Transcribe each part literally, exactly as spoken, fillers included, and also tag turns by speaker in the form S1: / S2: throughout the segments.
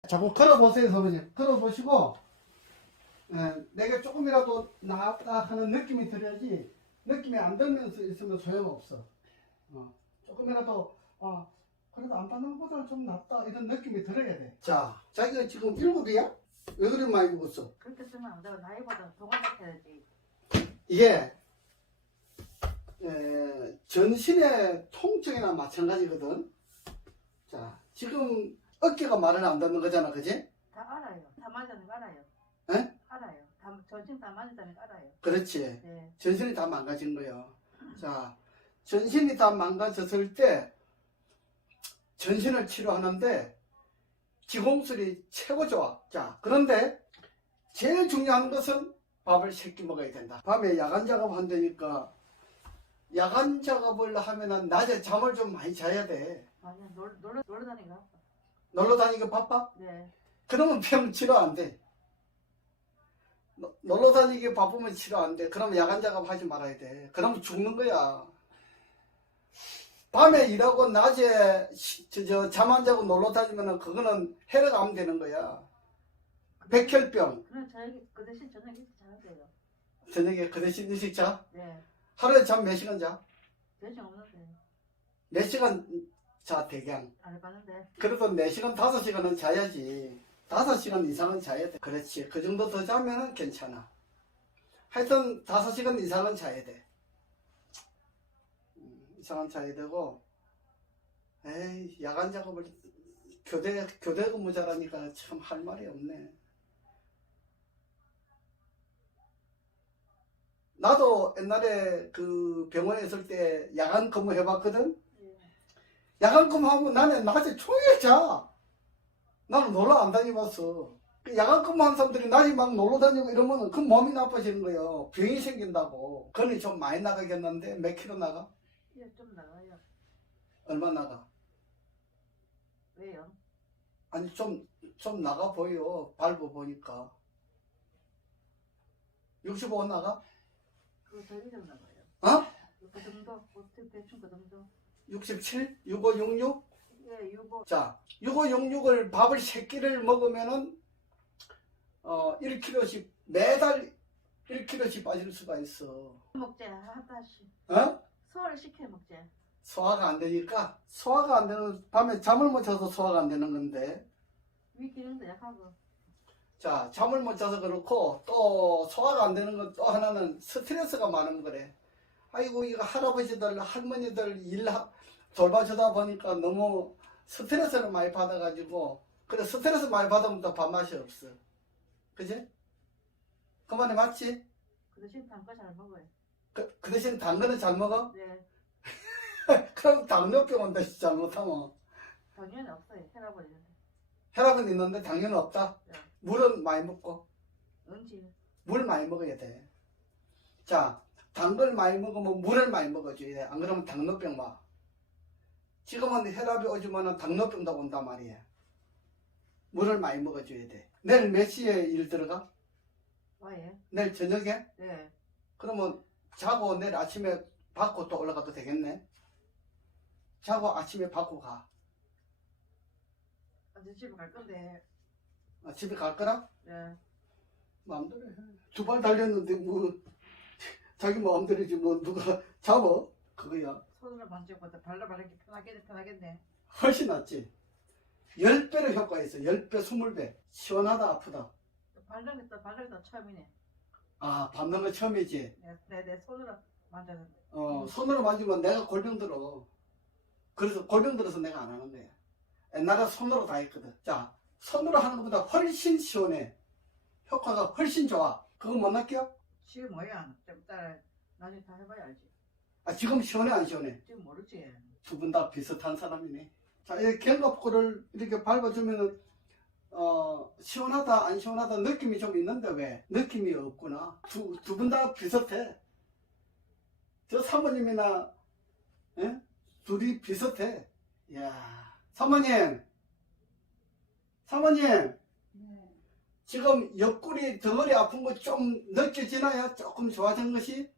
S1: 자꾸 걸어보세요, 선배님. 걸어보시고, 예, 내가 조금이라도 나았다 하는 느낌이 들어야지, 느낌이 안 들면서 있으면 소용없어. 어, 조금이라도, 아, 그래도 안 받는 것보다 좀 낫다, 이런 느낌이 들어야 돼. 자, 자기가 지금 일곱이야? 왜 그리 많이 먹었어?
S2: 그렇게 쓰면 안 되고 나이보다 동안시켜야지.
S1: 이게, 에, 전신의 통증이나 마찬가지거든. 자, 지금 어깨가 말을 안 듣는 거잖아, 그지?
S2: 다 알아요. 다 맞았는 거 알아요.
S1: 에?
S2: 알아요. 다, 전신 다 맞았다는 거 알아요.
S1: 그렇지.
S2: 네.
S1: 전신이 다 망가진 거예요. 자, 전신이 다 망가졌을 때 전신을 치료하는데 기공술이 최고 좋아. 자, 그런데 제일 중요한 것은 밥을 세끼 먹어야 된다. 밤에 야간 작업 한다니까 야간 작업을 하면은 낮에 잠을 좀 많이 자야 돼.
S2: 아니야. 놀, 놀러, 놀러 다니는 거 아파.
S1: 놀러 다니기 바빠?
S2: 네.
S1: 그러면 병 치료 안 돼. 노- 놀러 다니기 바쁘면 치료 안 돼. 그럼 야간 작업 하지 말아야 돼. 그러면 죽는 거야. 밤에 일하고 낮에 잠 안 자고 놀러 다니면은 그거는 해를 가면 되는 거야. 백혈병.
S2: 그럼 저녁에, 그 대신 저녁에 일찍 자야 돼요.
S1: 저녁에 그 대신 일식 자?
S2: 네.
S1: 하루에 잠 몇 시간 자?
S2: 대신 없는데.
S1: 몇 시간 자, 대강.
S2: 안 해봤는데.
S1: 그래도 네 시간, 다섯 시간은 자야지. 다섯 시간 이상은 자야 돼. 그렇지. 그 정도 더 자면은 괜찮아. 하여튼 다섯 시간 이상은 자야 돼. 음, 이상은 자야 되고, 에이, 야간 작업을 교대, 교대 근무자라니까 참 할 말이 없네. 나도 옛날에 그 병원에 있을 때 야간 근무 해봤거든?
S2: 예.
S1: 야간 근무하면 나는 낮에 종일 자. 나는 놀러 안 다니봤어. 그 야간 근무한 사람들이 낮에 막 놀러 다니고 이러면 그 몸이 나빠지는 거예요. 병이 생긴다고. 그니 좀 많이 나가겠는데 몇 킬로 나가?
S2: 예, 좀 나가요.
S1: 얼마 나가?
S2: 왜요?
S1: 아니 좀, 좀 나가 보여. 밟아 보니까. 육십오 나가?
S2: 그거 더 이상 나가요.
S1: 어?
S2: 그 정도? 그 대충 그 정도?
S1: 육십칠? 육오 육육?
S2: 예, 유보.
S1: 자, 육오 육육을 밥을 세 끼를 먹으면은 어 일 킬로그램씩 매달 일 킬로그램씩 빠질 수가 있어.
S2: 먹재, 하다시.
S1: 어?
S2: 소화를 시켜 먹재.
S1: 소화가 안 되니까 소화가 안 되는 밤에 잠을 못 자서 소화가 안 되는 건데.
S2: 위 기능도 약하고.
S1: 자, 잠을 못 자서 그렇고 또 소화가 안 되는 건 또 하나는 스트레스가 많은 거래. 아이고 이거 할아버지들 할머니들 일 하- 돌봐주다 보니까 너무 스트레스를 많이 받아가지고 그래 스트레스 많이 받으면 또 밥맛이 없어. 그지? 그 말이 맞지?
S2: 그 대신 단거 잘 먹어요.
S1: 그, 그 대신 단 거는 잘 먹어?
S2: 네.
S1: 그럼 당뇨병 온다 잘못하면.
S2: 당연히 없어요. 혈압은 있는데.
S1: 혈압은 있는데 당뇨는 없다?
S2: 네.
S1: 물은 많이 먹고
S2: 언제?
S1: 물 많이 먹어야 돼. 자, 단 걸 많이 먹으면 물을 많이 먹어줘야 돼. 안 그러면 당뇨병 와. 지금은 혈압이 오지만은 당뇨병도 온단 말이야. 물을 많이 먹어줘야 돼. 내일 몇 시에 일 들어가?
S2: 와예?
S1: 내일 저녁에?
S2: 네.
S1: 그러면 자고 내일 아침에 받고 또 올라가도 되겠네? 자고 아침에 받고 가.
S2: 어제 집에 갈 건데.
S1: 아, 집에 갈 거라?
S2: 네.
S1: 마음대로 해. 두 발 달렸는데 뭐 자기 마음대로지 뭐 누가 잡어? 그거야.
S2: 손으로 만지고 발로 바르기 편하겠네, 편하겠네.
S1: 훨씬 낫지. 열 배로 효과가 있어. 열 배, 스물 배. 시원하다, 아프다.
S2: 발르기 또 발르기 또 처음이네.
S1: 아, 밟는 거 처음이지.
S2: 네, 네, 내 손으로 만졌는데.
S1: 어, 손으로 만지면 내가 골병 들어. 그래서 골병 들어서 내가 안 하는 거야. 옛날에 손으로 다 했거든. 자, 손으로 하는 것보다 훨씬 시원해. 효과가 훨씬 좋아. 그거 못 느껴?
S2: 지금 뭐야? 좀 따라 나중에 다 해봐야 알지.
S1: 아, 지금 시원해, 안 시원해?
S2: 지금 모르지.
S1: 두 분 다 비슷한 사람이네. 자, 이 견갑골을 이렇게 밟아주면은, 어, 시원하다, 안 시원하다 느낌이 좀 있는데 왜? 느낌이 없구나. 두, 두 분 다 비슷해. 저 사모님이나, 예? 둘이 비슷해. 이야. 사모님! 사모님!
S2: 네.
S1: 지금 옆구리 덩어리 아픈 거 좀 느껴지나요? 조금 좋아진 것이?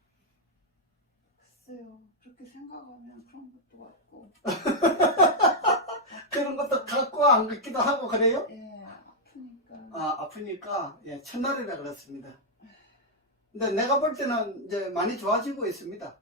S3: 글쎄요. 그렇게 생각하면 그런 것도 같고.
S1: 그런 것도 같고 안 같기도 하고 그래요?
S3: 예.
S1: 아, 아프니까 예, 첫날이라 그렇습니다. 근데 내가 볼 때는 이제 많이 좋아지고 있습니다.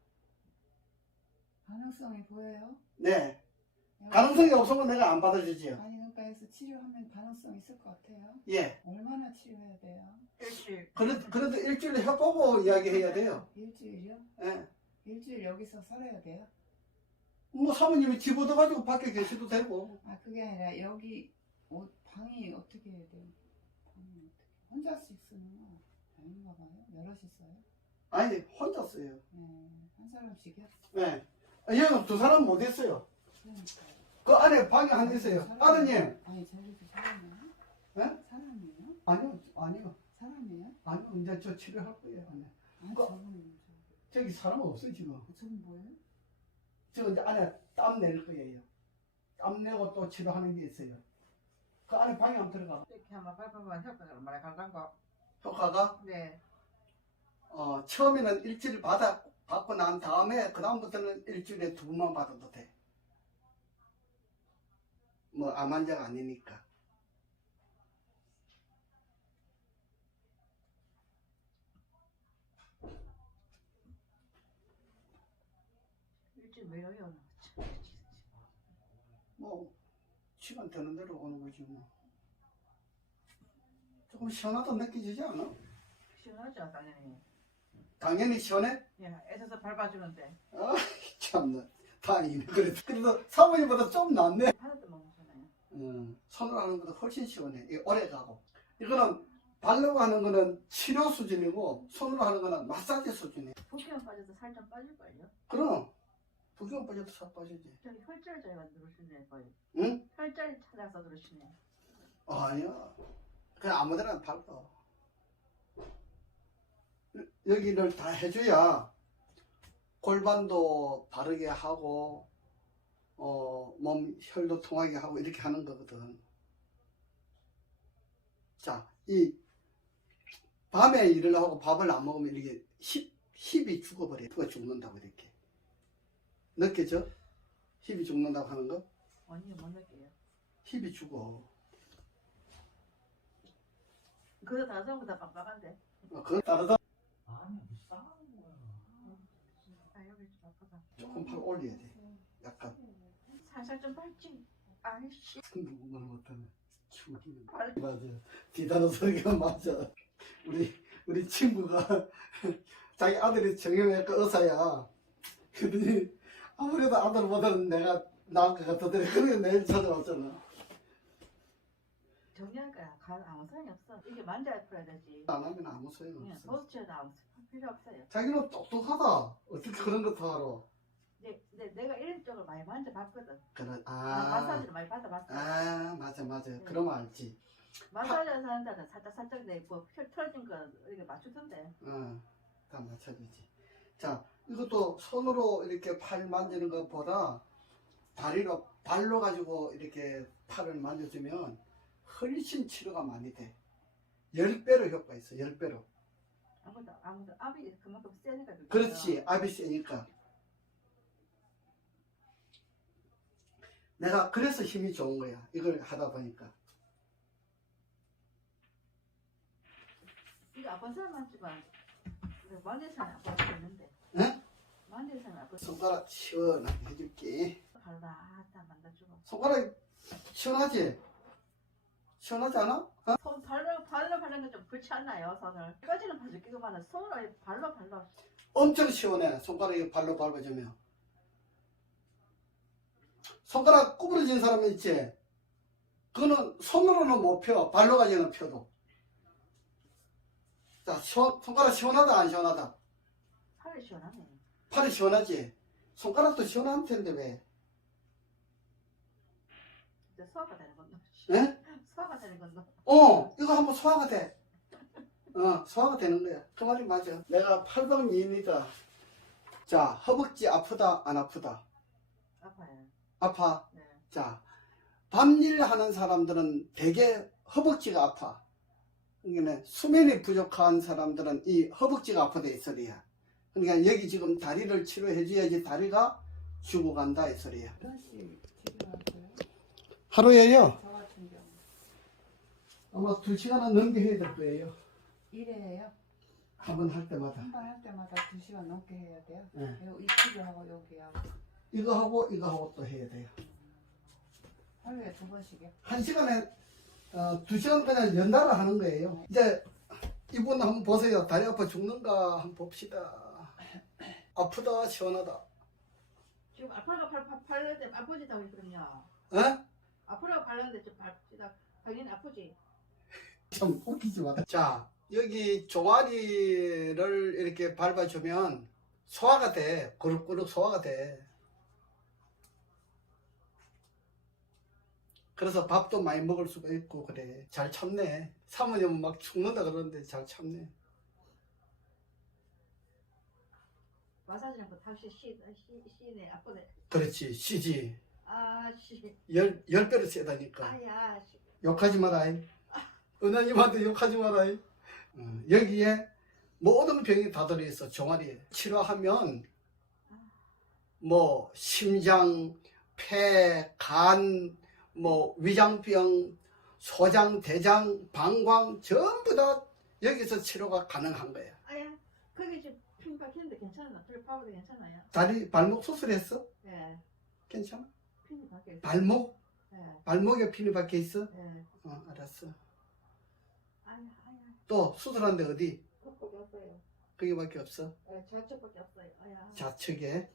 S3: 가능성이 보여요?
S1: 네. 가능성이 없으면 내가 안 받아주지요.
S3: 아니 그러니까 여기서 치료하면 가능성 있을 것 같아요.
S1: 예.
S3: 얼마나 치료해야 돼요?
S2: 일주일.
S1: 그래도, 그래도 일주일 해보고 이야기해야 돼요.
S3: 일주일이요?
S1: 예.
S3: 일주일 여기서 살아야 돼요?
S1: 뭐 사모님이 집 얻어가지고 밖에 계셔도 되고.
S3: 아 그게 아니라 여기 옷, 방이 어떻게 해야 돼요? 방이 어떻게? 혼자 쓸 수는 아닌가 봐요. 여럿이 써요?
S1: 아니, 혼자 써요.
S3: 네, 한 사람씩이요?
S1: 네. 얘는 두 사람 못 했어요.
S3: 그러니까요.
S1: 그 안에 방이 하나 있어요. 아드님.
S3: 아니 저기도 사람이에요?
S1: 예?
S3: 사람이에요?
S1: 아니요, 아니요.
S3: 사람이에요?
S1: 아니요, 이제 저 치료할 거예요. 아니.
S3: 아니
S1: 그-
S3: 저분은
S1: 저기 사람 없어요, 지금.
S3: 저, 저분 뭐예요?
S1: 저 이제 안에 땀 낼 거예요. 땀 내고 또 치료하는 게 있어요. 그 안에 방에 한번 들어가.
S2: 이렇게 한번 밟아보면 효과가 얼마나 갈간 거.
S1: 효과가,
S2: 네.
S1: 어, 처음에는 일주일 받아, 받고 난 다음에, 그다음부터는 일주일에 두 번만 받아도 돼. 뭐, 암 환자가 아니니까.
S2: 일주일 매일 오나.
S1: 뭐, 시간 되는 대로 오는 거지, 뭐. 조금 시원하다 느껴지지 않아?
S2: 시원하죠, 당연히.
S1: 당연히 시원해?
S2: 예, 애써서 밟아주는데.
S1: 아, 참나. 다행이네. 그래도, 그래도 사모님보다 좀 낫네.
S2: 하나도 못 먹잖아요.
S1: 음, 손으로 하는 것보다 훨씬 시원해. 이게 오래 가고. 이거는 발로 하는 거는 치료 수준이고, 손으로 하는 거는 마사지 수준이에요.
S2: 복기만 빠져도 살 좀 빠질걸요?
S1: 그럼, 부경 빠져도 살 빠지지.
S2: 저기 혈자리 저희가 누르시네, 거의.
S1: 응?
S2: 혈자리 찾아서 누르시네.
S1: 어, 아니야. 그냥 아무 데나 밟아. 여기를 다 해줘야 골반도 바르게 하고, 어, 몸 혈도 통하게 하고 이렇게 하는 거거든. 자, 이 밤에 일을 하고 밥을 안 먹으면 이렇게 힙, 힙이 죽어버려. 그거 죽는다고 이렇게. 느껴져? 힙이 죽는다고 하는 거?
S2: 언니 못 느껴요.
S1: 힙이 죽어.
S2: 그거 다 전부 다 빡빡한데.
S1: 어, 그건 다르다.
S4: 아니 뭐 싸우는 거야.
S2: 아, 여기 좀 아프다.
S1: 조금 팔 올려야 돼. 약간.
S2: 살살 좀 밟지. 아이씨.
S1: 누구말 못하네. 죽이는.
S2: 발-
S1: 맞아. 디다노 소리가 맞아. 우리 우리 친구가 자기 아들이 정형외과 의사야. 그러더니 아무래도 아들보다는 내가 나을 것 같더니 그러게 내일 찾아왔잖아.
S2: 정리할까요? 간 아무 소용이 없어. 이게 만져야 풀어야 되지.
S1: 안 하면 아무 소용
S2: 그냥
S1: 없어.
S2: 보스치어도 아무 필요 없어요.
S1: 자기는 똑똑하다. 어떻게 그런 것도 알아?
S2: 근데, 근데 내가 이런 쪽을 많이 만져봤거든.
S1: 그런
S2: 아,
S1: 아.
S2: 마사지를 많이 받아봤어.
S1: 아 맞아 맞아. 그럼 알지.
S2: 마사지하는 사람들은 살짝 살짝 내뭐 털어진 거 이렇게 맞추던데.
S1: 어, 다 맞춰주지. 자, 이것도 손으로 이렇게 팔 만지는 것보다 다리로, 발로 가지고 이렇게 팔을 만져주면 훨씬 치료가 많이 돼. 열 배로 효과 있어, 열 배로.
S2: 아무도 아무도 압이 그만큼 세니까. 그렇죠.
S1: 그렇지, 압이 세니까. 내가 그래서 힘이 좋은 거야. 이걸 하다 보니까.
S2: 이거 아픈 사람한테만 만질 사람 아플 수 있는데.
S1: 응?
S2: 만질 사람 아플 수
S1: 손가락 시원하게 해줄게.
S2: 발라 다 만져주고.
S1: 손가락 시원하지? 시원하지 않아? 어?
S2: 손 발로 발로 바르는 게 좀 그렇지 않나요, 손을? 까지는 봐줄 끼고만은 손으로 발로 발로.
S1: 엄청 시원해. 손가락에 발로 밟아주면. 손가락 구부러진 사람 있지? 그거는 손으로는 못 펴. 발로 가지는 펴도. 자, 시원, 손가락 시원하다, 안 시원하다?
S2: 팔이 시원하네.
S1: 팔이 시원하지? 손가락도 시원할 텐데, 왜?
S2: 이제 소화가 되는 건데.
S1: 예?
S2: 소화가 되는 건데.
S1: 어, 이거 한번 소화가 돼. 어, 소화가 되는 거야. 그 말이 맞아. 내가 팔방미인이다. 자, 허벅지 아프다, 안 아프다?
S2: 아파요.
S1: 아파.
S2: 네.
S1: 자, 밤일 하는 사람들은 대개 허벅지가 아파. 그러니까 수면이 부족한 사람들은 이 허벅지가 아프다 이 소리야. 그러니까 여기 지금 다리를 치료해줘야지 다리가 죽어간다 이 소리야.
S3: 몇 번씩 치료하세요?
S1: 하루에요?
S3: 저 같은 경우
S1: 아마 두 시간은 넘게 해야 될 거예요.
S3: 일회예요?
S1: 한 번 할 때마다.
S3: 한 번 할 때마다 두 시간 넘게 해야 돼요?
S1: 네.
S3: 요 이치도 하고 여기하고
S1: 이거 하고 이거 하고 또 해야 돼요.
S3: 하루에 두 번씩이요?
S1: 한 시간에 어, 두 시간 그냥 연달아 하는 거예요. 이제 이분 한번 보세요. 다리 아파 죽는가 한번 봅시다. 아프다 시원하다.
S2: 지금 앞으로가 팔, 팔, 팔는데 아프지다고 했거든요.
S1: 어?
S2: 앞으로가 팔는데 좀 아프다. 당연히 아프지.
S1: 좀 웃기지 마. 자, 여기 종아리를 이렇게 밟아주면 소화가 돼. 그룹그룹 소화가 돼. 그래서 밥도 많이 먹을 수가 있고 그래. 잘 참네. 사모님은 막 죽는다 그러는데 잘 참네.
S2: 마사지는 그 다시 시, 시, 시네. 아프네.
S1: 그렇지, 쉬지.
S2: 아, 씨.
S1: 열, 열 배로 세다니까.
S2: 아야, 씨.
S1: 욕하지 마라이. 은하님한테 욕하지 마라이. 어, 여기에 모든 병이 다 들어있어. 종아리에. 치료하면 뭐 심장, 폐, 간, 뭐 위장병, 소장, 대장, 방광 전부 다 여기서 치료가 가능한 거야.
S2: 아야, 거기 지금 핀 박히는데 괜찮아. 털 파워도 괜찮아요.
S1: 다리 발목 수술했어?
S2: 예.
S1: 괜찮아?
S2: 핀이 박혀 있어.
S1: 발목?
S2: 예.
S1: 발목에 핀이 박혀 있어?
S2: 예.
S1: 어, 알았어.
S2: 아야, 아야.
S1: 또 수술한 데 어디?
S2: 그거밖에 없어요.
S1: 거기밖에 없어.
S2: 예, 좌측밖에 없어요. 아야.
S1: 좌측에.